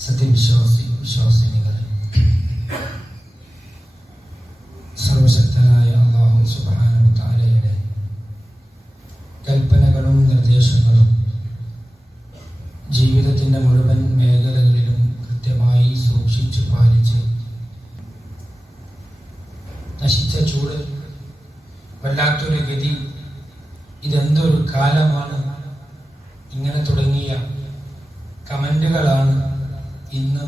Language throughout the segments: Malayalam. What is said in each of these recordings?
വിശ്വാസിനികളെ, സർവശക്തനായ അല്ലാഹു സുബ്ഹാനഹു വ തആലയുടെ കൽപ്പനകളും നിർദ്ദേശങ്ങളും ജീവിതത്തിൻ്റെ മുഴുവൻ മേഖലകളിലും കൃത്യമായി സൂക്ഷിച്ചു പാലിച്ച് നശിച്ച ചൂട്, വല്ലാത്തൊരു ഗതി, ഇതെന്തൊരു കാലമാണ്, ഇങ്ങനെ തുടങ്ങിയ കമന്റുകളാണ് ഇന്ന്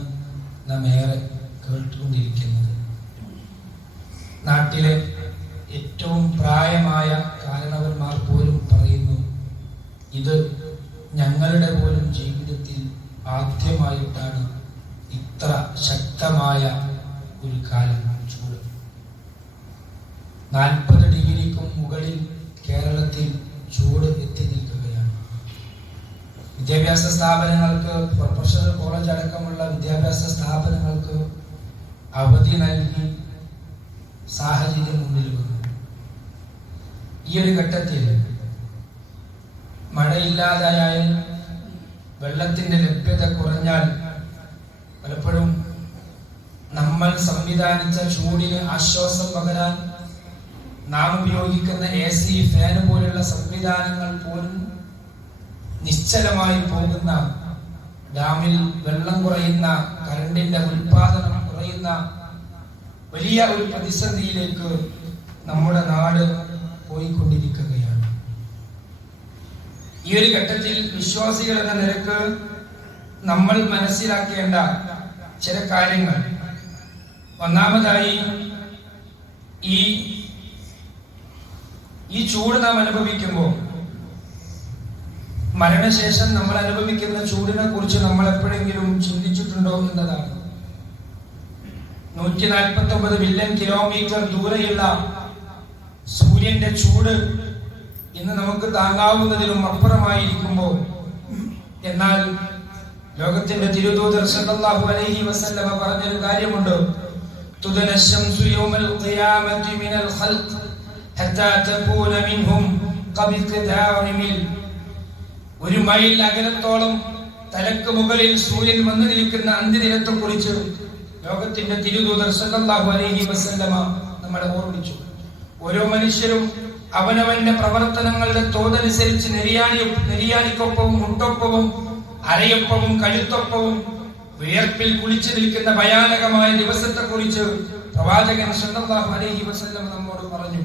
നാം ഏറെ കേട്ടുകൊണ്ടിരിക്കുന്നത്. നാട്ടിലെ ഏറ്റവും പ്രായമായ കാരണവന്മാർ പോലും പറയുന്നു, ഇത് ഞങ്ങളുടെ പോലും ജീവിതത്തിൽ ആദ്യമായിട്ടാണ് ഇത്ര ശക്തമായ ഒരു കാലം ചൂട്. 40 ഡിഗ്രിക്കും മുകളിൽ കേരളത്തിൽ ചൂട് എത്തി നിൽക്കുകയാണ്. വിദ്യാഭ്യാസ സ്ഥാപനങ്ങൾക്ക്, പ്രൊഫഷണൽ കോളേജ് അടക്കമുള്ള വിദ്യാഭ്യാസ സ്ഥാപനങ്ങൾക്ക് അവധി നൽകി സാഹചര്യം മുന്നിൽ വന്നു. ഈ ഒരു ഘട്ടത്തിൽ മഴയില്ലാതായാൽ, വെള്ളത്തിന്റെ ലഭ്യത കുറഞ്ഞാൽ പലപ്പോഴും നമ്മൾ സംവിധാനിച്ച ചൂടിന് ആശ്വാസം പകരാൻ നാം ഉപയോഗിക്കുന്ന AC, ഫാൻ പോലുള്ള സംവിധാനങ്ങൾ പോലും നിശ്ചലമായി പോകുന്ന, ഡാമിൽ വെള്ളം കുറയുന്ന, കറണ്ടിന്റെ ഉൽപാദനം കുറയുന്ന വലിയ ഒരു പ്രതിസന്ധിയിലേക്ക് നമ്മുടെ നാട് പോയിക്കൊണ്ടിരിക്കുകയാണ്. ഈ ഒരു ഘട്ടത്തിൽ വിശ്വാസികൾ എന്ന നിലക്ക് നമ്മൾ മനസ്സിലാക്കേണ്ട ചില കാര്യങ്ങൾ, ഒന്നാമതായി ഈ ചൂട് നാം അനുഭവിക്കുമ്പോൾ, മരണശേഷം നമ്മൾ അനുഭവിക്കുന്ന ചൂടിനെ കുറിച്ച് നമ്മൾ എപ്പോഴെങ്കിലും ചിന്തിച്ചിട്ടുണ്ടോ എന്നതാണ്. 149 ബില്യൺ കിലോമീറ്റർ ദൂരെയുള്ള സൂര്യന്റെ ചൂട് ഇന്ന് നമുക്ക് താങ്ങാവുന്നതിലും അപ്പുറമായിരിക്കുമ്പോൾ, എന്നാൽ ലോകത്തിന്റെ തിരുദൂതർ സല്ലല്ലാഹു അലൈഹി വസല്ലമ പറഞ്ഞൊരു കാര്യമുണ്ട്, തുദന ശംസു യൗമൽ ഖിയാമത്തി മിനൽ ഖൽഖ് ഹത്താ തകൂന മിൻഹും ഖബിഖദാരി മിൽ. 1 മൈൽ അകലത്തോളം തലക്ക് മുകളിൽ സൂര്യൻ വന്നു നിൽക്കുന്ന അന്ത്യദിനത്തെ കുറിച്ച് ലോകത്തിന്റെ തിരുദൂതർ സല്ലല്ലാഹു അലൈഹി വസല്ലമ നമ്മളെ ഓർമ്മിച്ചു. ഓരോ മനുഷ്യരും അവനവന്റെ പ്രവർത്തനങ്ങളുടെ തോതനുസരിച്ച് നെരിയാണിക്കൊപ്പവും മുട്ടൊപ്പവും അരയൊപ്പവും കഴുത്തൊപ്പവും വിയർപ്പിൽ കുളിച്ചു നിൽക്കുന്ന ഭയാനകമായ ദിവസത്തെ കുറിച്ച് പ്രവാചകൻ സല്ലല്ലാഹു അലൈഹി വസല്ലം നമ്മോട് പറഞ്ഞു.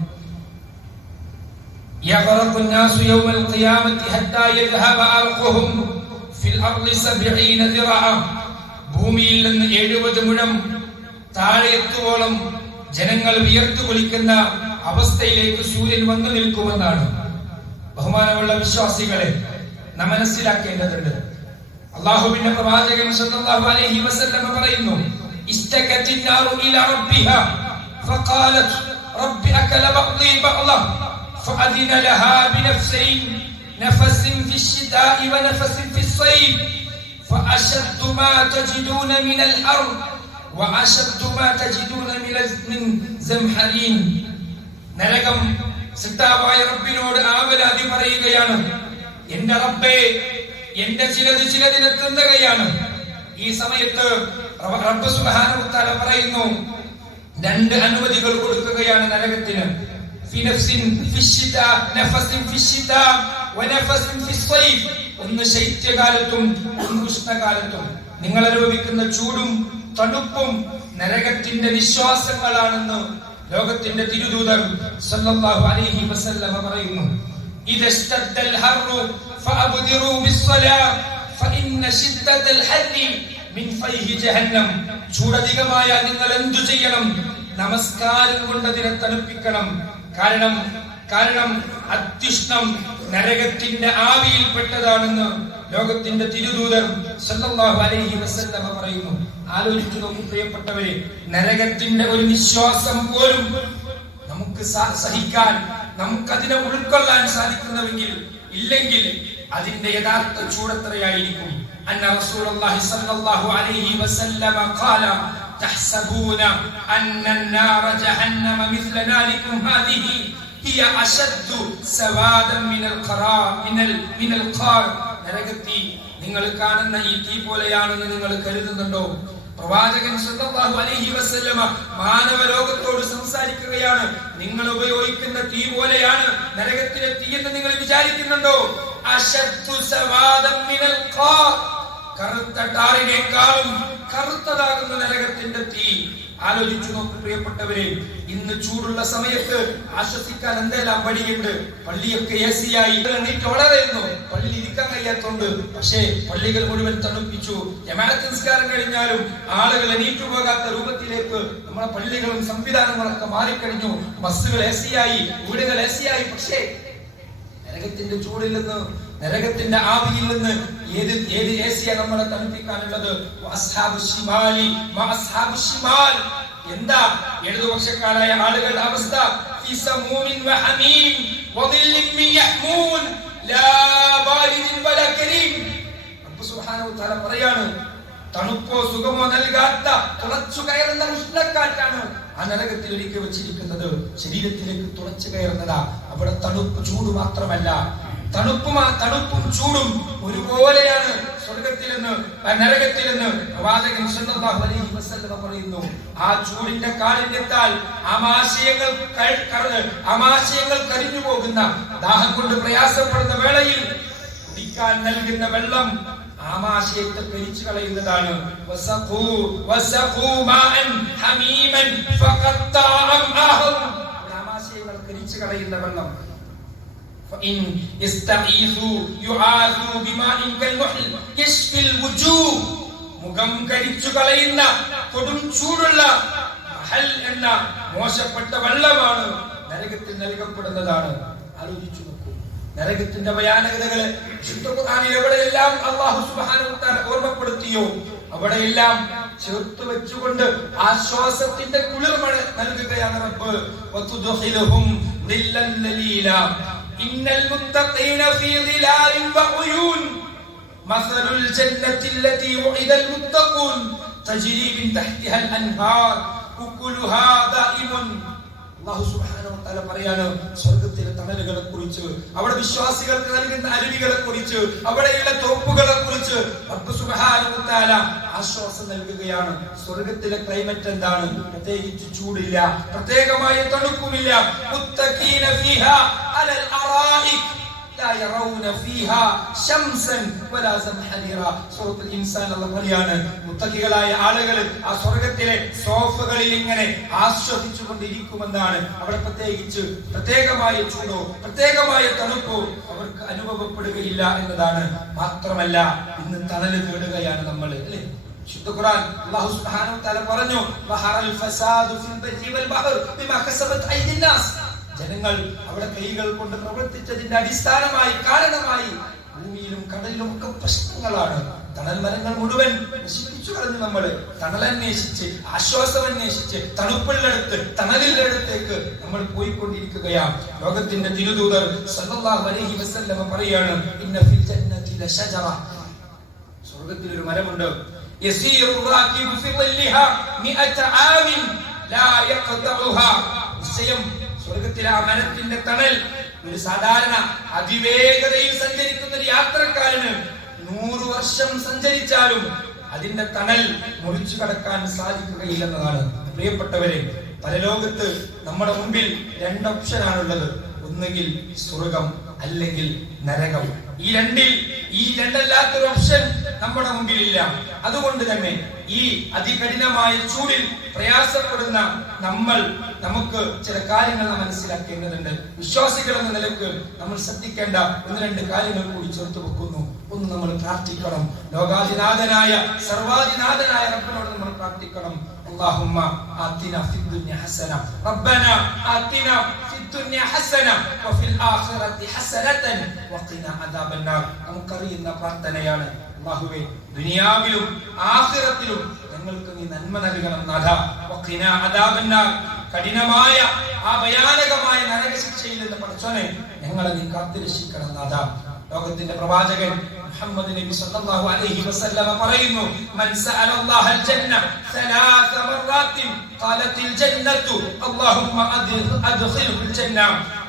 യഗ്റഖു الناس يوم القيامة حتى يذهب عرقهم في الأرض 70 ذراعا. ഭൂമിയിൽ നിന്ന് 70 മുഴം താഴെ എത്തുവോളം ജനങ്ങൾ വിയർത്തു കുളിക്കുന്ന അവസ്ഥയിലേക്ക് സൂര്യൻ വന്നു നിൽക്കുമെന്നാണ്. ബഹുമാനമുള്ള വിശ്വാസികളെ, നാം മനസ്സിലാക്കേണ്ടതുണ്ട്, അല്ലാഹുവിന്റെ പ്രവാചകൻ സല്ലല്ലാഹു അലൈഹി വസല്ലം പറയുന്നു, ഇസ്തകത്തിൻ നാറു ഇലാ റബ്ബിഹാ ഫഖാലത് റബ്ബി അകല ബഖ്ലി ബഖ്ല ഫഅദിന ലഹാ ബിനഫ്സിൻ നഫസിൻ ഫി الشتاء ونفس في الصيف فأشد ما تجدون من الحر وأشد ما تجدون من زمهرين. നരകം സിദ്ധാവായ റബ്ബിനോട് ആവലാതി പറയുകയാണ്, എന്റെ റബ്ബേ, എന്റെ ചിലതിനെത്തുകയാണ്. ഈ സമയത്ത് റബ്ബ് സുബ്ഹാനഹു വ തആല പറയുന്നു, 2 അനുമതികൾ കൊടുക്കുകയാണ് നരകത്തിന്. ഒന്ന് ശൈത്യകാലത്തും ഒന്ന് ഉഷ്ണകാലത്തും. നിങ്ങൾ അനുഭവിക്കുന്ന ചൂടും തണുപ്പും നരകത്തിന്റെ വിശ്വാസങ്ങളാണെന്ന് ലോകത്തിന്റെ തിരുദൂതർ സല്ലല്ലാഹു അലൈഹി വസല്ലം പറയുന്നു. ഇദസ്തദ്ദൽ ഹർറു ഫഅബ്ദിറു ബിസ്സലാ ഫഇന്ന ശിദ്ദത്തൽ ഹർരി മിൻ ഫൈഹി ജഹന്നം. ചൂടധികമായാൽ നിങ്ങൾ എന്തു ചെയ്യണം? നമസ്കാരം കൊണ്ട് അതിനെ തണുപ്പിക്കണം. കാരണം അത്യുഷ്ണം നരകത്തിന്റെ ആവിയിൽപ്പെട്ടതാണെന്ന് ലോകത്തിന്റെ തിരുദൂതർ സല്ലല്ലാഹു അലൈഹി വസല്ലം പറയുന്നു. ആലോചിച്ചു നോക്കൂ പ്രിയപ്പെട്ടവരെ, നരകത്തിന്റെ ഒരു നിശ്വാസം പോലും നമുക്ക് സഹിക്കാൻ, നമുക്കതിനെ ഉൾക്കൊള്ളാൻ സാധിക്കുന്നുവെങ്കിൽ, ഇല്ലെങ്കിൽ അതിന്റെ യഥാർത്ഥ ചൂടെത്രയായിരിക്കും. അന്ന റസൂലുള്ളാഹി സല്ലല്ലാഹു അലൈഹി വസല്ലം ഖാല തഹ്സബൂന അന്ന النار ജഹന്നമ മിസ്ല നാരികും ഹാദിഹി ഹിയ അശദ്ദു സവാദൻ മിനൽ ഖറാ മിനൽ ഖാർ. നരകത്തീ നിങ്ങൾ കാണുന്ന ഈ തീ പോലെയാണെന്ന് നിങ്ങൾ കരുതുന്നുണ്ടോ? പ്രവാചകൻ സല്ലല്ലാഹു അലൈഹി വസല്ലമ മാനവ ലോകത്തോട് സംസാരിക്കുകയാണ്. നിങ്ങൾ ഉപയോഗിക്കുന്ന തീ പോലെയാണ് നരകത്തിലെ തീ എന്ന് നിങ്ങൾ വിചാരിക്കുന്നുണ്ടോ? അശദ്ദു സവാദം മിനൽ ഖാർ, കറുത്ത ടാറിനേക്കാളും കറുത്തതാകുന്ന നരകത്തിന്റെ തീ. ആലോചിച്ചു നോക്കൂ പ്രിയപ്പെട്ടവരെ, ഇന്ന് ചൂടുള്ള സമയത്ത് ആശ്വസിക്കാൻ എന്തെല്ലാം വഴിയുണ്ട്. പള്ളിയൊക്കെ AC ആയി, എണീറ്റ് വളരുന്നു, പള്ളിയിൽ ഇരിക്കാൻ കഴിയാത്തോണ്ട്. പക്ഷേ പള്ളികൾ മുഴുവൻ തണുപ്പിച്ചു. ജമാഅത്ത് നിസ്കാരം കഴിഞ്ഞാലും ആളുകൾ എണീറ്റു പോകാത്ത രൂപത്തിലേക്ക് നമ്മുടെ പള്ളികളും സംവിധാനങ്ങളൊക്കെ മാറിക്കഴിഞ്ഞു. ബസ്സുകൾ AC ആയി, വീടുകൾ AC ആയി. പക്ഷേ നരകത്തിന്റെ ചൂടിൽ നിന്ന്, നരകത്തിന്റെ ആവിയിൽ നിന്ന് ഏത് AC നമ്മളെ തണുപ്പിക്കാനുള്ളത്? എന്താ ഇടതുപക്ഷക്കാരായ ആളുകളുടെ അവസ്ഥ? പറയാണ്, തണുപ്പോ സുഖമോ നൽകാത്ത തുളച്ചു കയറുന്ന ഉഷ്ണക്കാറ്റാണ് ആ നരകത്തിൽ ഒരുക്കി വെച്ചിരിക്കുന്നത്. ശരീരത്തിലേക്ക് തുളച്ചു കയറുന്നതാ. അവിടെ തണുപ്പ് ചൂട് മാത്രമല്ല, തണുപ്പും ചൂടും ഒരുപോലെയാണ് സ്വർഗത്തിലെന്ന് നരകത്തിലെന്ന് പ്രവാചകൻ സല്ലല്ലാഹു അലൈഹി വസല്ലം പറയുന്നു. ആ ചൂടിന്റെ കാഠിന്യത്താൽ ആമാശയങ്ങൾ കരിഞ്ഞു പോകുന്ന, ദാഹം കൊണ്ട് പ്രയാസപ്പെടുന്ന വേളയിൽ കുടിക്കാൻ നൽകുന്ന വെള്ളം ആമാശയത്തെ കരിച്ചു കളയുന്നതാണ്. ആമാശയങ്ങൾ കരിച്ചു കളയുന്ന വെള്ളം. മുഖം കരിച്ചു കളയുന്ന കൊടും ചൂടുള്ള എന്ന മോശപ്പെട്ട വെള്ളമാണ് നരകത്തിൽ നൽകപ്പെടുന്നതാണ്. ആലോചിച്ചു നോക്കൂ നരകത്തിന്റെ ഭയാനകതകളെ. എവിടെയെല്ലാം അല്ലാഹു സുബ്ഹാനഹു വ തആല ഓർമ്മപ്പെടുത്തിയോ അവിടെയെല്ലാം ചേർത്ത് വെച്ചുകൊണ്ട് ആശ്വാസത്തിന്റെ കുളിർമഴ നൽകുകയാണ് റബ്ബ്. വതുദ്ഖിലുഹും ദില്ലൻ ലലീല ഇന്നൽ മുത്തഖീന ഫീ ദിലാലിൻ വഉയൂൻ മസലുൽ ജന്നത്തി അല്ലതി വഇദൽ മുത്തഖൂൻ തജ്രി മിൻ തഹ്തിഹാൽ അൻഹാർ ഉകുലുഹാ ദായിമുൻ. അല്ലാഹു സുബ്ഹാനഹു വ തആല പറയാണ് സ്വർഗ്ഗത്തിലെ തണലുകളെ കുറിച്ച്, അവിടെ വിശ്വാസികൾക്ക് നൽകുന്ന അരുവികളെ കുറിച്ച്, അവിടെയുള്ള തോപ്പുകളെ കുറിച്ച് റബ്ബ് സുബ്ഹാനഹു വ തആല ആശ്വാസം നൽകുകയാണ്. സ്വർഗ്ഗത്തിലെ ക്ലൈമറ്റ് എന്താണ്? പ്രത്യേകിച്ച് ചൂടില്ല, പ്രത്യേകമായ തണുപ്പുമില്ല. മുത്തഖീന ഫീഹാ അലൽ അറായിക് ലാ യറൗന ഫീഹാ ശംസൻ വലാ സംഹരീറ. സൂറത്തുൽ ഇൻസാൻ അല്ലാഹു പറയാണ് മുത്തഖികളായ ആളുകൾ ആ സ്വർഗ്ഗത്തിലെ സോഫകളിൽ ഇങ്ങനെ ആസ്വദിച്ചുകൊണ്ടിരിക്കുമെന്നാണ്. അവിടെ പ്രത്യേകമായ ചൂടോ പ്രത്യേകമായ തണുപ്പോ അവർക്ക് അനുഭവപ്പെടുകയില്ല എന്നതാണ്. മാത്രമല്ല ഇന്ന് തണല് തേടുകയാണ് നമ്മൾ, അല്ലേ? ശുദ്ധ ഖുർആൻ അല്ലാഹു സുബ്ഹാനഹു വ തആല പറഞ്ഞു വഹറൽ ഫസാദു ഫിൽ ബർരി വൽ ബഹർ ബിമാ കസബത് ഐദിൻ നാസ്. ജനങ്ങൾ അവിടെ കൈകൾ കൊണ്ട് പ്രവർത്തിച്ചതിന്റെ അടിസ്ഥാനമായി, കാരണമായി ഭൂമിയിലും കടലിലും ഒക്കെ പ്രശ്നങ്ങളാണ്. തണൽ മരങ്ങൾ മുഴുവൻ നശിപ്പിച്ചു കളഞ്ഞു. നമ്മള് തണലന്വേഷിച്ച്, ആശ്വാസമന്വേഷിച്ച്, തണുപ്പുള്ളടുത്ത്, തണലിലടുത്തേക്ക് നമ്മൾ പോയിക്കൊണ്ടിരിക്കുകയാണ്. ലോകത്തിന്റെ തിരുദൂതർ സല്ലല്ലാഹു അലൈഹി വസല്ലം പറയാണ് ഇന്ന ഫിൽ ജന്നതി ലശജറ, സ്വർഗ്ഗത്തിൽ ഒരു മരമുണ്ട്. യസീറു റാകിബു ഫി ളിൽഹാ 100 ആമിൻ ലാ യഖതഉഹാ. നിശ്ചയം സ്വർഗ്ഗത്തിലെ ആ മരത്തിന്റെ തണൽ ഒരു സാധാരണ അതിവേഗതയിൽ സഞ്ചരിക്കുന്ന ഒരു യാത്രക്കാരന് 100 വർഷം സഞ്ചരിച്ചാലും അതിന്റെ തണൽ മുറിച്ചു കടക്കാൻ സാധിക്കുകയില്ലെന്നതാണ്. പ്രിയപ്പെട്ടവരെ, പരലോകത്ത് നമ്മുടെ മുമ്പിൽ 2 ഓപ്ഷനാണുള്ളത്. ഒന്നുകിൽ സ്വർഗം അല്ലെങ്കിൽ നരകം. ഈ രണ്ടല്ലാത്തൊരു ഓപ്ഷൻ നമ്മുടെ മുമ്പിലില്ല. അതുകൊണ്ട് തന്നെ ഈ അതികഠിനമായ ചൂടിൽ പ്രയാസപ്പെടുന്ന നമുക്ക് ചില കാര്യങ്ങൾ മനസ്സിലാക്കേണ്ടതുണ്ട്. വിശ്വാസികൾ എന്ന നിലക്ക് നമ്മൾ ശ്രദ്ധിക്കേണ്ട 1-2 കാര്യങ്ങൾ കൂടി ചേർത്ത് വെക്കുന്നു. ഒന്ന്, നമ്മൾ പ്രാർത്ഥിക്കണം. ലോകാധിനാഥനായ സർവാധിനാഥനായ റബ്ബിനോട് നമ്മൾ പ്രാർത്ഥിക്കണം. اللهم آتنا في الدنيا حسنة ربنا آتنا في الدنيا حسنة وفي الآخرة حسنة وقنا عذاب النار. നമുക്കറിയുന്ന പ്രാർത്ഥനയാണ്. അല്ലാഹുവേ, ദുനിയാവിലും ആഖിറത്തിലും ഞങ്ങൾക്ക് നീ നന്മ നൽകണം നാഥ. വഖിനാ അദാബന്നാർ, കഠിനമായ ആ ഭയാനകമായ നരകശിക്ഷയിൽ നിന്ന് പടച്ചോനെ ഞങ്ങളെ നീ കാത്തുരക്ഷിക്കണം നാഥ. ലോകത്തിന്റെ പ്രവാചകൻ മുഹമ്മദ് നബി സല്ലല്ലാഹു അലൈഹി വസല്ലം പറയുന്നു മൻ സഅലല്ലാഹൽ ജന്ന 3 മററാത്തിൻ ഖാലത്തിൽ ജന്നത്തു അല്ലാഹുമ്മ അദ്ഖിൽഹുൽ ജന്ന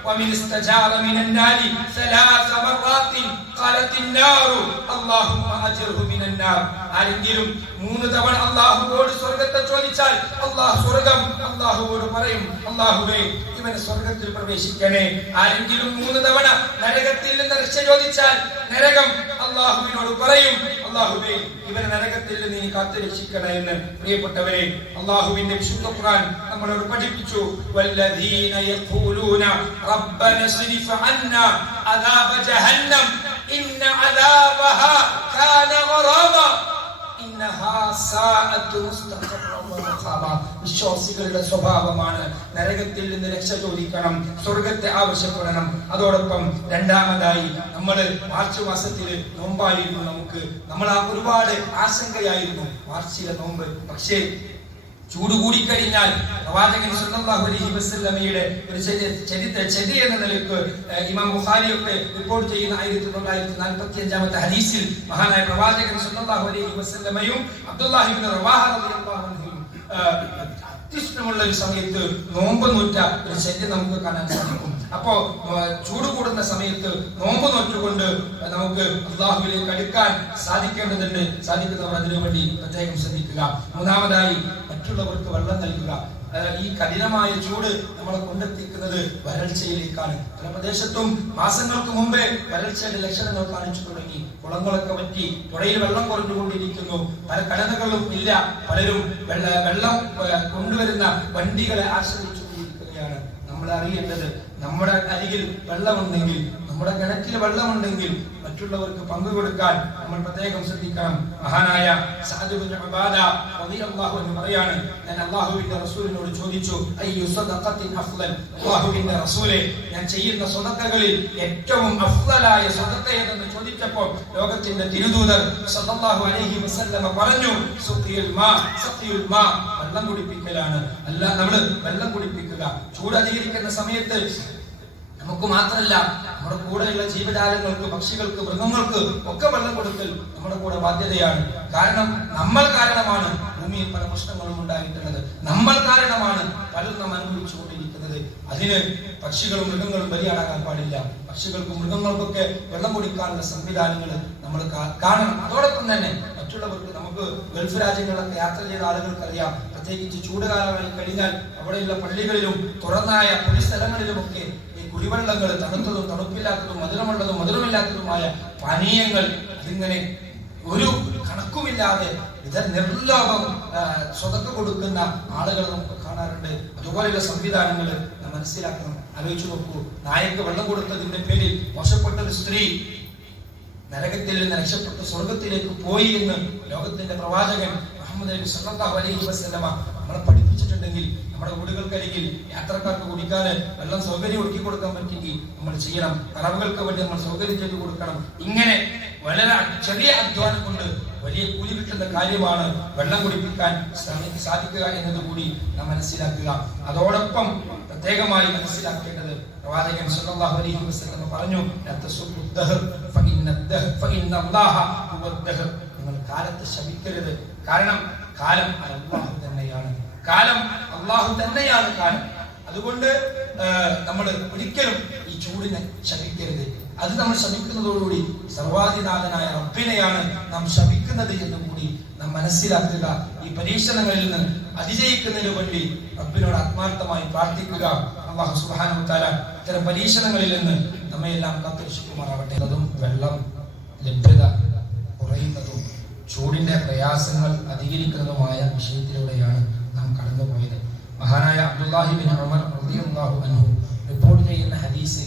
ومن استجار من النار 3 مرات قالت النار اللهم اجره من النار. ആരെങ്കിലും 3 തവണ അല്ലാഹുവോട് സ്വർഗ്ഗത്തെ ചോദിച്ചാൽ അല്ലാഹുവോട് പറയും, അല്ലാഹുവേ ഇവനെ സ്വർഗ്ഗത്തിൽ പ്രവേശിക്കണേ. ആരെങ്കിലും 3 തവണ നരകത്തിൽ നിന്ന് രക്ഷ ചോദിച്ചാൽ നരകം അല്ലാഹുവിനോട് പറയും, അല്ലാഹുവേ ഇവനെ നരകത്തിൽ നിന്ന് നീ കാത്തു രക്ഷിക്കണേ എന്ന്. പ്രിയപ്പെട്ടവരെ, അല്ലാഹുവിന്റെ വിശുദ്ധ ഖുർആൻ നമ്മളോട് പഠിപ്പിച്ചു, വല്ലദീന യഖൂലൂന റബ്ബന സ്രിഫ് അന്നാ അദാബ ജഹന്നം ഇന്ന അദാബഹാ കാന ഗറാമ ഇന്നഹാ സാഅതു മുസ്തഖറൻ വ മഖാമ. വിശ്വാസികളുടെ സ്വഭാവമാണ് നരകത്തിൽ നിന്ന് രക്ഷ ചോദിക്കണം, സ്വർഗ്ഗത്തെ ആവശ്യപ്പെടണം. അതോടൊപ്പം രണ്ടാമതായി നമ്മൾ മാർച്ച് മാസത്തിൽ നോമ്പായിരുന്നു. നമ്മൾ ഒരുപാട് ആശങ്കയായിരുന്നു മാർച്ചിലെ നോമ്പ്. പക്ഷേ ചൂട് കൂടിക്കഴിഞ്ഞാൽ പ്രവാചകൻ സല്ലല്ലാഹു അലൈഹി വസല്ലമയുടെ ഒരു ചര്യ എന്ന നിലയ്ക്ക് ഇമാം ബുഖാരിയൊക്കെ റിപ്പോർട്ട് ചെയ്യുന്ന 1945 ഹദീസിൽ മഹാനായ പ്രവാചകൻ സല്ലല്ലാഹു അലൈഹി വസല്ലമയും അബ്ദുല്ലാഹി ഇബ്നു റവാഹ റളിയല്ലാഹു അൻഹു അത്യുഷ്ണമുള്ള ഒരു സമയത്ത് നോമ്പ് നോറ്റ ഒരു ചര്യ നമുക്ക് കാണാൻ സാധിക്കും. അപ്പോ ചൂട് കൂടുന്ന സമയത്ത് നോമ്പ് നോറ്റുകൊണ്ട് നമുക്ക് അല്ലാഹുവിലേക്ക് അടുക്കാൻ സാധിക്കുന്നവർ അതിനു വേണ്ടി പ്രത്യേകം ശ്രദ്ധിക്കുക. മൂന്നാമതായി മറ്റുള്ളവർക്ക് വെള്ളം നൽകുക. ഈ കഠിനമായ ചൂട് നമ്മളെ കൊണ്ടെത്തിക്കുന്നത് വരൾച്ചയിലേക്കാണ്. പല പ്രദേശത്തും മാസങ്ങൾക്ക് മുമ്പേ വരൾച്ചയുടെ ലക്ഷണങ്ങൾ കാണിച്ചു തുടങ്ങി. കുളങ്ങളൊക്കെ വറ്റി, പുഴയിൽ വെള്ളം കുറഞ്ഞുകൊണ്ടിരിക്കുന്നു. പല കിണറുകളും ഇല്ല. പലരും വെള്ളം കൊണ്ടുവരുന്ന വണ്ടികളെ ആശ്രയിച്ചുകൊണ്ടിരിക്കുകയാണ്. നമ്മൾ അറിയേണ്ടത്, നമ്മുടെ അരികിൽ വെള്ളമുണ്ടെങ്കിൽ, നമ്മുടെ കിണറ്റിൽ വെള്ളമുണ്ടെങ്കിൽ മറ്റുള്ളവർക്ക് പങ്കുകൊടുക്കാൻ നമ്മൾ പ്രത്യേകം ശ്രദ്ധിക്കണം. മഹാനായ സഅദ് ഇബ്നു ഉബാദ റളിയല്ലാഹു അൻഹു പറയാണ്, ഞാൻ അല്ലാഹുവിന്റെ റസൂലിനോട് ചോദിച്ചു, അയ്യു സദഖത്തിൻ അഫ്ളൽ, അല്ലാഹുവിന്റെ റസൂലേ ഞാൻ ചെയ്യുന്ന സ്വതക്കകളിൽ ഏറ്റവും അഫ്ളലായ സ്വതക്ക ഏതെന്ന് ചോദിച്ചപ്പോൾ ലോകത്തിന്റെ തിരുദൂതർ സല്ലല്ലാഹു അലൈഹി വസല്ലമ പറഞ്ഞു, സഖിയുൽ മാ, വെള്ളം കുടിപ്പിക്കലാണ്. അല്ല, നമ്മൾ വെള്ളം കുടിപ്പിക്കുക. ചൂട് അധികരിക്കുന്ന സമയത്ത് നമുക്ക് മാത്രമല്ല, നമ്മുടെ കൂടെയുള്ള ജീവജാലങ്ങൾക്ക്, പക്ഷികൾക്ക്, മൃഗങ്ങൾക്ക് ഒക്കെ വെള്ളം കൊടുക്കൽ നമ്മുടെ കൂടെ ബാധ്യതയാണ്. കാരണം നമ്മൾ കാരണമാണ് ഭൂമിയിൽ പല പ്രശ്നങ്ങളും ഉണ്ടായിട്ടുള്ളത്. നമ്മൾ കാരണമാണ് പലരും നാം അനുഭവിച്ചുകൊണ്ടിരിക്കുന്നത്. അതിന് പക്ഷികളും മൃഗങ്ങളും ബലിയാടാക്കാൻ പാടില്ല. പക്ഷികൾക്കും മൃഗങ്ങൾക്കൊക്കെ വെള്ളം കുടിക്കാനുള്ള സംവിധാനങ്ങൾ നമ്മൾ കാണണം. അതോടൊപ്പം തന്നെ മറ്റുള്ളവർക്ക്, നമുക്ക് ഗൾഫ് രാജ്യങ്ങളിലൊക്കെ യാത്ര ചെയ്ത ആളുകൾക്കറിയാം, പ്രത്യേകിച്ച് ചൂടുകാലമായി കഴിഞ്ഞാൽ അവിടെയുള്ള പള്ളികളിലും തുറന്നായ പൊതുസ്ഥലങ്ങളിലുമൊക്കെ കുടിവെള്ളങ്ങൾ, തണുത്തതും തണുപ്പില്ലാത്തതും മധുരമുള്ളതും മധുരമില്ലാത്തതുമായ പാനീയങ്ങൾ അതിങ്ങനെ ഒരു കണക്കുമില്ലാതെ നിർലോഭം സ്വതക്ക കൊടുക്കുന്ന ആളുകൾ നമുക്ക് കാണാറുണ്ട്. അതുപോലെയുള്ള സംവിധാനങ്ങൾ നാം മനസ്സിലാക്കണം. ആലോചിച്ചു നോക്കൂ, നായക്ക് വെള്ളം കൊടുത്തതിന്റെ പേരിൽ മോശപ്പെട്ട ഒരു സ്ത്രീ നരകത്തിൽ നിന്ന് രക്ഷപ്പെട്ട് സ്വർഗത്തിലേക്ക് പോയി എന്ന് ലോകത്തിന്റെ പ്രവാചകൻ മുഹമ്മദ് നബി സല്ലല്ലാഹു അലൈഹി വസല്ലമ നമ്മളെ പഠിപ്പിച്ചിട്ടുണ്ടെങ്കിൽ, നമ്മുടെ വീടുകൾക്കരികിൽ യാത്രക്കാർക്ക് കുടിക്കാൻ വെള്ളം സൗകര്യം ഒരുക്കി കൊടുക്കാൻ പറ്റുമെങ്കിൽ നമ്മൾ ചെയ്യണം. പറവുകൾക്ക് വേണ്ടി നമ്മൾ സൗകര്യം ചെയ്തു കൊടുക്കണം. ഇങ്ങനെ വളരെ ചെറിയ അധ്വാനം കൊണ്ട് വലിയ കൂലി കിട്ടുന്ന കാര്യമാണ് വെള്ളം കുടിപ്പിക്കാൻ സാധിക്കുക എന്നതുകൂടി നാം മനസ്സിലാക്കുക. അതോടൊപ്പം പ്രത്യേകമായി മനസ്സിലാക്കേണ്ടത്, പ്രവാചകൻ സല്ലല്ലാഹു അലൈഹി വസല്ലം പറഞ്ഞു, നിങ്ങൾ കാലത്തെ ശപിക്കരുത്. കാരണം കാലം അല്ലാഹു തന്നെയാണ്. കാലം. അതുകൊണ്ട് നമ്മൾ ഒരിക്കലും ഈ ചൂടിനെ ശപിക്കരുത്. അത് നമ്മൾ ശപിക്കുന്നതോടുകൂടി സർവാധിനാഥനായ റബ്ബിനെയാണ് നാം ശപിക്കുന്നത് എന്ന് കൂടി നാം മനസ്സിലാക്കുക. ഈ പരീക്ഷണങ്ങളിൽ നിന്ന് അതിജയിക്കുന്നതിന് വേണ്ടി റബ്ബിനോട് ആത്മാർത്ഥമായി പ്രാർത്ഥിക്കുക. അല്ലാഹു സുബ്ഹാനഹു വ തആല ഇത്തരം പരീക്ഷണങ്ങളിൽ നിന്ന് നമ്മയെല്ലാം കാത്തുരക്ഷിക്കുമാറാവട്ടെ. അതും വെള്ളം ലഭ്യത കുറയുന്നതും ചൂടിന്റെ പ്രയാസങ്ങൾ അധികരിക്കുന്നതുമായ വിഷയത്തിലൂടെയാണ് നാം കടന്നുപോയത്. മഹാനായ അബ്ദുല്ലാഹി ഇബ്നു ഉമർ റളിയല്ലാഹു അൻഹു റിപ്പോർട്ട് ചെയ്യുന്ന ഹദീസ്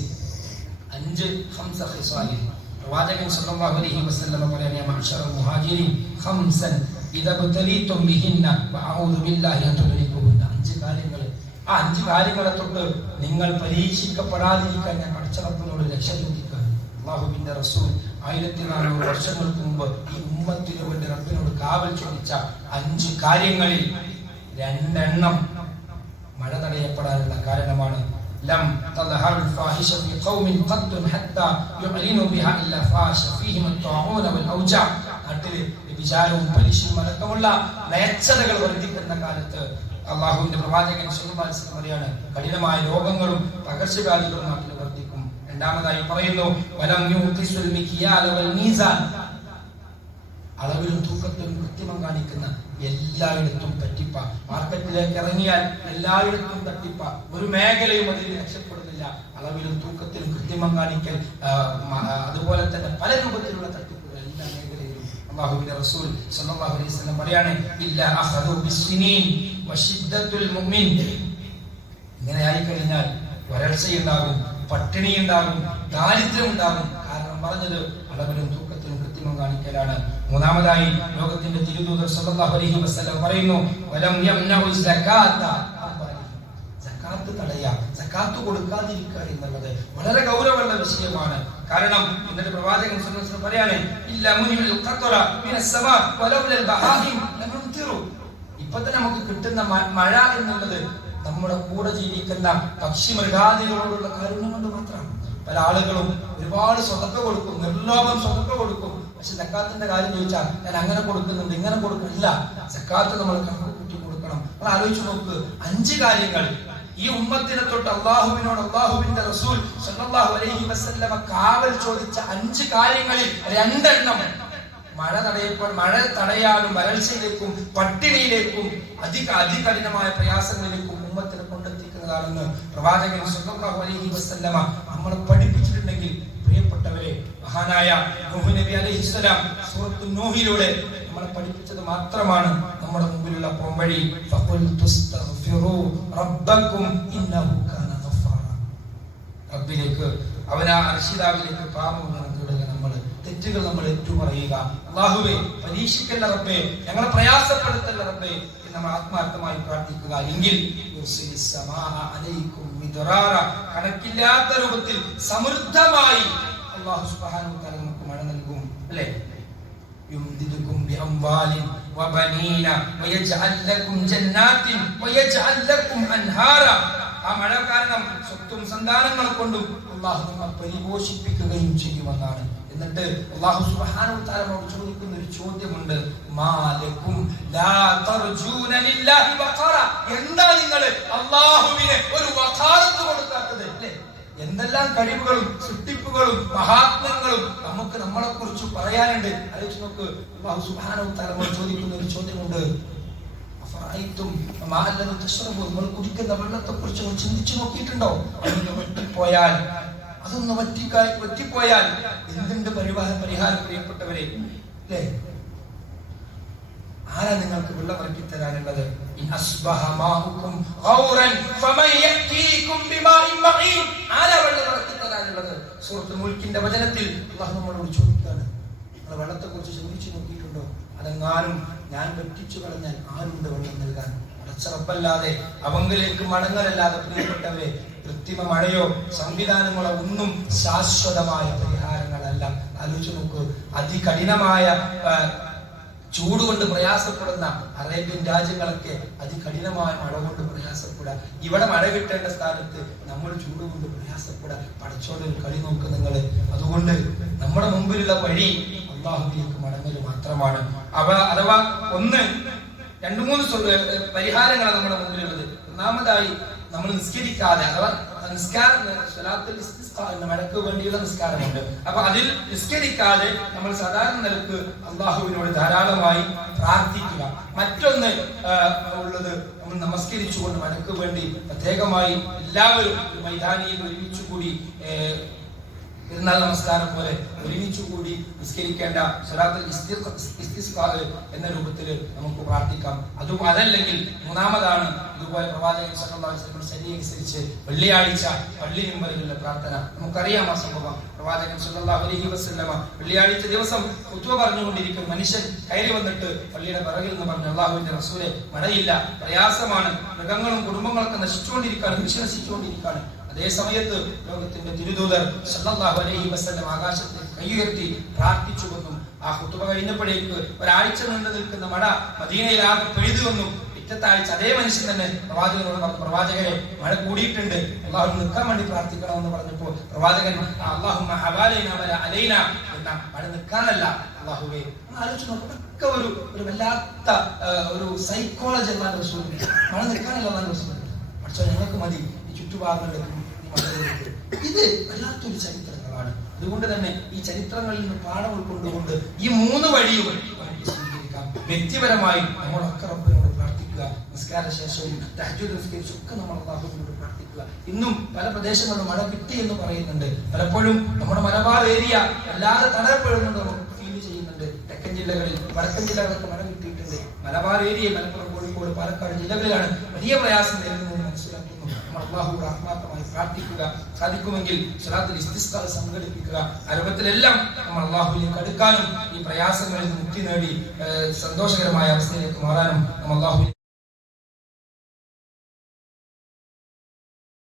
5 ഖിസാലിൽ പ്രവാചകൻ സല്ലല്ലാഹു അലൈഹി വസല്ലം പറയുന്നു, മഅ്ശറൽ മുഹാജിരീൻ ഖംസൻ ഇദാ ബതലീതും ബിഹിന്ന വഅഊദു ബില്ലാഹി അൻ തുദ്രികുഹുന്ന. 5 കാര്യങ്ങൾ. ആ 5 കാര്യങ്ങളെ തൊട്ട് നിങ്ങൾ പരീക്ഷിക്കപ്പെടാതിരിക്കാൻ ഞാൻ പടച്ചറപ്പിനോട് രക്ഷ ചോദിക്കുക. അല്ലാഹുവിന്റെ റസൂൽ 1400 വർഷങ്ങൾക്ക് മുമ്പ് ഈ ഉമ്മത്തിന് വേണ്ടി റബ്ബിനോട് കാവൽ ചോദിച്ച 5 കാര്യങ്ങളിൽ 2 എണ്ണം മഴ തടയപ്പെടാനുള്ള കാരണമാണ്. ലം തദ്ഹറു ഫാഹിഷ ഫി ഖൗമിൻ ഖദ്ദുൻ ഹത്താ യുഅലിനു ബിഹാ ഇല്ലാ ഫാഷ ഫീഹിം അത്വാഊന വൽ ഔജാ. നാട്ടിലെ വിചാരവും പലിശയും അടക്കമുള്ള മേച്ഛതകൾ വർദ്ധിക്കുന്ന കാലത്ത് അള്ളാഹുവിന്റെ പ്രവാചകൻ സ്വല്ലല്ലാഹു അലൈഹി വസല്ലം പറയാണ്, കഠിനമായ രോഗങ്ങളും പകർച്ചവ്യാധികളും നാട്ടിൽ വർദ്ധിക്കും. രണ്ടാമതായി പറയുന്നു, വലം യുഖിസുൽ മിക്യാല വൽ മീസാൻ, അളവിലും തൂക്കത്തിലും കൃത്രിമം കാണിക്കുന്ന എല്ലായിടത്തും തട്ടിപ്പ. മാർക്കറ്റിലേക്ക് ഇറങ്ങിയാൽ എല്ലായിടത്തും തട്ടിപ്പ. ഒരു മേഖലയും അതിൽ രക്ഷപ്പെടുന്നില്ല. അളവിലും തൂക്കത്തിലും കൃത്രിമം കാണിക്കൽ, അതുപോലെ തന്നെ പല രൂപത്തിലുള്ള തട്ടിപ്പുകൾ എല്ലാ മേഖലയിലും. അല്ലാഹുവിന്റെ റസൂൽ സ്വല്ലല്ലാഹു അലൈഹി വസല്ലം പറയാണ്, ഇല്ലാ അഖദു ബിസ്സിനീൻ വശിദ്ദത്തുൽ മുഅ്മിൻ. ഇങ്ങനെ ആയി കഴിഞ്ഞാൽ വരൾച്ചയുണ്ടാകും, പട്ടിണിയുണ്ടാകും, ദാരിദ്ര്യം ഉണ്ടാകും. കാരണം പറഞ്ഞത് അളവിലും തൂക്കത്തിലും കൃത്രിമം കാണിക്കലാണ്. മൂന്നാമതായി ലോകത്തിന്റെ തിരുദൂതർ സ്വല്ലല്ലാഹു അലൈഹി വസല്ലം പറയുന്നു, വലം യംനഉ സകാത്ത, സകാത്ത് തടയുക, സകാത്ത് കൊടുക്കാതിരിക്കുക എന്നുള്ളത് വളരെ ഗൗരവമുള്ള വിഷയമാണ്. കാരണം എന്നിട്ട് പ്രവാചകൻ സ്വല്ലല്ലാഹു അലൈഹി വസല്ലം പറയാണ്, ഇല്ലാ മുനിൽ ഖത്റ മിനസ് സമാ വലൗലൽ ബഹാഹിം ലനുംതിറു. ഇപ്പത്തെ നമുക്ക് കിട്ടുന്ന മഴ എന്നുള്ളത് നമ്മുടെ കൂടെ ജീവിക്കുന്ന പക്ഷി മൃഗാദികളോടുള്ള കാരുണ്യം കൊണ്ട് മാത്രമാണ്. പല ആളുകളും ഒരുപാട് സ്വതക്ക കൊടുക്കും, നിർലോഭം സ്വതക്ക കൊടുക്കും. പക്ഷെ സക്കാത്തിന്റെ കാര്യം ചോദിച്ചാൽ ഞാൻ അങ്ങനെ കൊടുക്കുന്നുണ്ട്, ഇങ്ങനെ കൊടുക്കണില്ല. സക്കാത്ത് നമ്മൾ കണക്ക് കൂട്ടി കൊടുക്കണം. നമ്മൾ ആലോചിച്ച് നോക്ക്, 5 കാര്യങ്ങൾ ഈ ഉമ്മത്തിനെ തൊട്ട് അള്ളാഹുവിനോട് അള്ളാഹുവിന്റെ റസൂൽ സ്വല്ലല്ലാഹു അലൈഹി വസല്ലമ കാവൽ ചോദിച്ച 5 കാര്യങ്ങളിൽ 2 എണ്ണം മഴ തടയാനും വരൾച്ചയിലേക്കും പട്ടിണിയിലേക്കും അതികഠിനമായ പ്രയാസങ്ങളിലേക്കും ഉമ്മത്തിനെ കൊണ്ടെത്തിക്കുന്നതാണെന്ന് പ്രവാചകൻ സ്വല്ലല്ലാഹു അലൈഹി വസല്ലമ നമ്മളെ പഠിപ്പിച്ചിട്ടുണ്ടെങ്കിൽ, പ്രിയപ്പെട്ടവരെ, മഹാനായ നൂഹ് നബി അലൈഹിസ്സലാം സൂറത്തു നൂഹിലൂടെ നമ്മളെ പഠിപ്പിച്ചത് മാത്രമാണ് നമ്മുടെ മുമ്പിലുള്ള പോംവഴി. ഫഖുൽ തുസ്തഗ്ഫിറൂ റബ്ബക്കും ഇന്നഹു കാന ഗഫാറ. റബ്ബിലേക്ക്, അവനാ അർശിദാവിലേക്ക് പാപങ്ങൾ തേടുക, നമ്മൾ തെറ്റുകൾ നമ്മൾ ഏറ്റുപറയുക. അല്ലാഹുവേ, പരീക്ഷിക്കല്ല റബ്ബേ, ഞങ്ങളെ പ്രയാസപ്പെടുത്തല്ല റബ്ബേ എന്ന് നമ്മൾ ആത്മാർത്ഥമായി പ്രാർത്ഥിക്കുക. എങ്കിൽ കണക്കില്ലാത്ത രൂപത്തിൽ സമൃദ്ധമായി അല്ലാഹു സുബ്ഹാനഹു വ തആല നമുക്ക് മഴ നൽകും. അല്ലേ? യുംദിദുകും ബിഅംവാലിൻ വബനീന വയജ്അൽ ലക്കും ജന്നാത്തിൻ വയജ്അൽ ലക്കും അൻഹാര. ആ മഴ കാരണം സ്വത്തും സന്താനങ്ങളെ കൊണ്ടും അല്ലാഹു നമ്മെ പരിപോഷിപ്പിക്കുകയും ചെയ്യുമെന്നാണ്. എന്നിട്ട് അല്ലാഹു സുബ്ഹാനഹു വ തആലയോട് ചോദിക്കുന്ന ഒരു ചോദ്യമുണ്ട്, മാലക്കും ലാ തർജൂന ലില്ലാഹി വഖറ. എന്താ നിങ്ങൾ അല്ലാഹുവിനെ ഒരു വഖാറത്ത് കൊടുക്കാത്തത്? അല്ലേ? എന്തെല്ലാം കഴിവുകളും സൃഷ്ടിപ്പുകളും മഹാത്മ്യങ്ങളും നമുക്ക് നമ്മളെ കുറിച്ച് പറയാനുണ്ട്. ആലോചിച്ച് നോക്ക്, അല്ലാഹു സുബ്ഹാനഹു വ തആലയോട് ചോദിക്കുന്ന ഒരു ചോദ്യമുണ്ട്, അഫറഅയ്തും മാ അല്ലദി തശ്റബു. നിങ്ങൾ കുടിക്കുന്ന വെള്ളത്തെ കുറിച്ച് ചിന്തിച്ചു നോക്കിയിട്ടുണ്ടോ? അതൊന്ന് വറ്റിപ്പോയാൽ എന്തിന്റെ പരിഹാരം? പ്രിയപ്പെട്ടവരെ, അല്ലേ? ആരാ നിങ്ങൾക്ക് വെള്ളം ഇറക്കി തരാനുള്ളത്? ആരാ വെള്ളം ഇറക്കി തരാനുള്ളത്? സൂറത്തുൽ മുൽക്കിന്റെ വചനത്തിൽ അല്ലാഹു നമ്മളോട് ചോദിക്കുകയാണ്, നിങ്ങൾ വെള്ളത്തെ കുറിച്ച് ചിന്തിച്ചു നോക്കിയിട്ടുണ്ടോ? അതെങ്ങാനും ഞാൻ വെട്ടിച്ചു കളഞ്ഞാൽ ആരുണ്ട് വെള്ളം നൽകാൻ? അടച്ചറപ്പല്ലാതെ അവങ്കിലേക്ക് മടങ്ങലല്ലാതെ പ്രിയപ്പെട്ടവരെ, കൃത്രിമ മഴയോ സംവിധാനങ്ങളോ ഒന്നും ശാശ്വതമായ പരിഹാരങ്ങളല്ല. ആലോചിച്ച് നോക്കൂ, അതികഠിനമായ ചൂടുകൊണ്ട് പ്രയാസപ്പെടുന്ന അറേബ്യൻ രാജ്യങ്ങളൊക്കെ അതികഠിനമായ മഴ കൊണ്ട് പ്രയാസപ്പെടുക. ഇവിടെ മഴ കിട്ടേണ്ട സ്ഥാനത്ത് നമ്മൾ ചൂട് കൊണ്ട് പ്രയാസപ്പെടുക. പടച്ചോടെ ഒരു കളി നോക്ക് നിങ്ങൾ. അതുകൊണ്ട് നമ്മുടെ മുമ്പിലുള്ള വഴി അല്ലാഹുവിലേക്ക് മടങ്ങൽ മാത്രമാണ്. അഥവാ 2-3 പരിഹാരങ്ങളാണ് നമ്മുടെ മുമ്പിലുള്ളത്. ഒന്നാമതായി, നമ്മൾ നിസ്കരിക്കാതെ, അഥവാ നിസ്കാരം മഴക്ക് വേണ്ടിയുള്ള നിസ്കാരമുണ്ട്. അപ്പൊ അതിൽ നിസ്കരിക്കാതെ നമ്മൾ സാധാരണ നിലക്ക് അല്ലാഹുവിനോട് ധാരാളമായി പ്രാർത്ഥിക്കുക. മറ്റൊന്ന് ഉള്ളത്, നമ്മൾ നമസ്കരിച്ചുകൊണ്ട് മഴക്ക് വേണ്ടി പ്രത്യേകമായി എല്ലാവരും മൈതാനിയിൽ ഒരുമിച്ചുകൂടി പെരുന്നാൾ നമസ്കാരം പോലെ ഒരുമിച്ചുകൂടി നിസ്കരിക്കേണ്ട സ്വലാത്തുൽ ഇസ്തിസ്ഖാ എന്ന രൂപത്തിൽ നമുക്ക് പ്രാർത്ഥിക്കാം. അതല്ലെങ്കിൽ മൂന്നാമതാണ്, ഇതുപോലെ പ്രവാചകൻ സ്വല്ലല്ലാഹു അലൈഹി വസല്ലം ശരീഅ അനുസരിച്ച് വെള്ളിയാഴ്ച പള്ളി മിമ്പറിലുള്ള പ്രാർത്ഥന. നമുക്കറിയാം ആ സംഭവം. പ്രവാചകൻ സ്വല്ലല്ലാഹു അലൈഹി വസല്ലം വെള്ളിയാഴ്ച ദിവസം ഖുത്ബ പറഞ്ഞുകൊണ്ടിരിക്കും. മനുഷ്യൻ കയറി വന്നിട്ട് പള്ളിയുടെ പിറകിൽ നിന്ന് പറഞ്ഞു, അല്ലാഹുവിന്റെ റസൂലേ, മഴയില്ല, പ്രയാസമാണ്, മൃഗങ്ങളും കുടുംബങ്ങളൊക്കെ നശിച്ചുകൊണ്ടിരിക്കുകയാണ്, കൃഷി നശിച്ചുകൊണ്ടിരിക്കുകയാണ്. അതേ സമയത്ത് ലോകത്തിന്റെ തിരുദൂതർ സല്ലല്ലാഹു അലൈഹി വസല്ലം ആകാശത്തിൽ കൈയുയർത്തി പ്രാർത്ഥിച്ചുവെന്നും ആ ഖുത്ബ കഴിഞ്ഞപ്പോഴേക്ക് ഒരാഴ്ച നീണ്ടു നിൽക്കുന്ന മഴ മദീനയിൽ ആകെ പെയ്തു വന്നും പിറ്റത്താഴ്ച അതേ മനുഷ്യൻ തന്നെ പ്രവാചകനോട് പറഞ്ഞു, പ്രവാചകരെ, മഴ കൂടിയിട്ടുണ്ട്, അല്ലാഹു നിൽക്കാൻ വേണ്ടി പ്രാർത്ഥിക്കണമെന്ന് പറഞ്ഞപ്പോൾ പ്രവാചകൻ അല്ലാഹുമ്മ ഹവാലൈനാ വല അലൈനാ എന്ന മഴ നിൽക്കാനല്ല. അല്ലാഹുവേ ആലോചിച്ച് നോക്കൊക്കെ ഒരു വല്ലാത്ത ഒരു സൈക്കോളജി എന്നാണ് റസൂലുള്ളാഹി. മഴ നിൽക്കാനല്ല എന്നാണ് റസൂലുള്ളാഹി. പക്ഷേ ഞങ്ങൾക്ക് മതി ഈ ചുറ്റുപാടുകളിലേക്ക് ഇത് വല്ലാത്തൊരു ചരിത്രങ്ങളാണ്. അതുകൊണ്ട് തന്നെ ഈ ചരിത്രങ്ങളിൽ നിന്ന് പാഠം ഉൾക്കൊണ്ടുകൊണ്ട് ഈ 3 വഴിയും നമുക്ക് സ്വീകരിക്കാം. വ്യക്തിപരമായി നമ്മളൊക്കെ റബ്ബിനോട് പ്രാർത്ഥിക്കുക. നിസ്കാര ശേഷവും തഹജ്ജുദ് നിസ്കരിച്ചും ഒക്കെ നമ്മൾ അല്ലാഹുവിനോട് പ്രാർത്ഥിക്കുക. ഇന്നും പല പ്രദേശങ്ങളിലും മഴ കിട്ടി എന്ന് പറയുന്നുണ്ട്. പലപ്പോഴും നമ്മുടെ മലബാർ ഏരിയ അല്ലാതെ തടയപ്പെടുന്നുണ്ട്, നമുക്ക് ഫീൽ ചെയ്യുന്നുണ്ട്. തെക്കൻ ജില്ലകളിൽ വടക്കൻ ജില്ലകളൊക്കെ മഴ കിട്ടിയിട്ടുണ്ട്. മലബാർ ഏരിയ മലപ്പുറം, കോഴിക്കോട്, പാലക്കാട് ജില്ലകളിലാണ് വലിയ പ്രയാസം നേരിടുന്നത് മനസ്സിലാക്കുന്നു. നമ്മൾ അല്ലാഹുവോട് ആത്മാർത്ഥമായി പ്രാർത്ഥിക്കുക. സാധിക്കുമെങ്കിൽ സ്വലാത്തുൽ ഇസ്തിസ്ഖാ സംഘടിപ്പിക്കുക. അരൂപത്തിലെല്ലാം നമ്മൾ അല്ലാഹുവിലേക്ക് അടുക്കാനും ഈ പ്രയാസങ്ങളിൽ മുക്തി നേടി സന്തോഷകരമായ അവസ്ഥയിലേക്ക് മാറാനും നമ്മൾ അല്ലാഹു